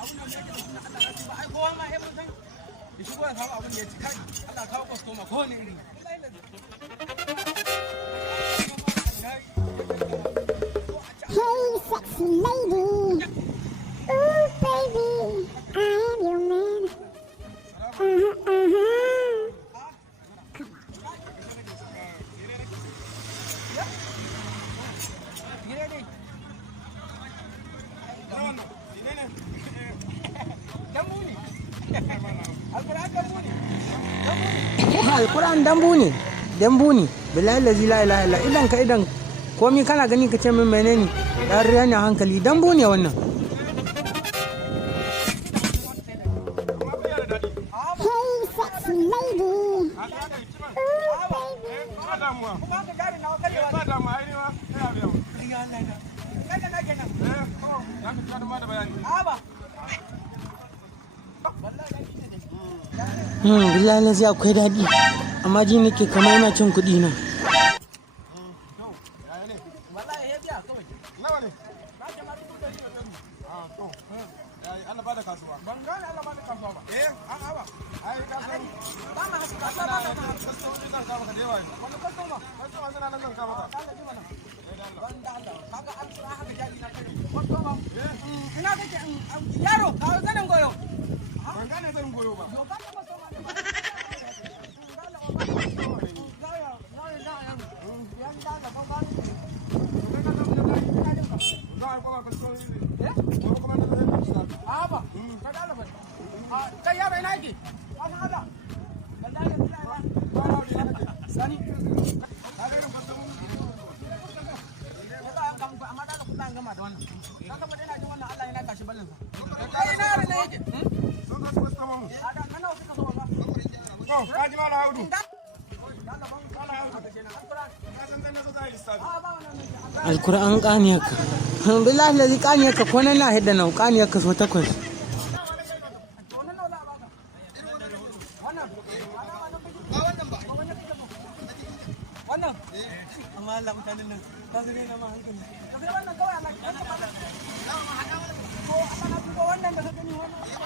abun da yake da sunan Allah na ba ai kowa ma mun san ya shigo ya samu abin da ya ci kai Allah kawo customer ko ne iri Hey, sexy lady. Ooh, baby, I am your man. Alquran dambu ne billahi la ilaha illa idan ka idan komai kana gani ka ce min menene dan riya ne hankali dambu ne wannan. Hey, sexy lady. Ooh, baby. Billahi lazi akwai daɗi amma ji nake kamar yana cin kuɗi na. Yaro, kawo zanen goyo. Ban gane zanen goyo ba. Kai yaro ina yake? Wani hada. Sani. Amma da kuɗa an gama da wannan. Kaga ba ina ji wannan Allah yana kashi balin sa. Kai ina yaro ne yake? Sun ga su wasu mamu. Ada kana wasu ka so ba. To, ka ji mala Audu. Alquran kaniyarka billahi lazi kaniyarka ko nan na hidda nan kaniyarka so takwas. Wannan amma Allah mutanen nan ta zure na ma hankali. Ka ga wannan kawai Allah. Ko Allah na duba wannan da ka gani wannan.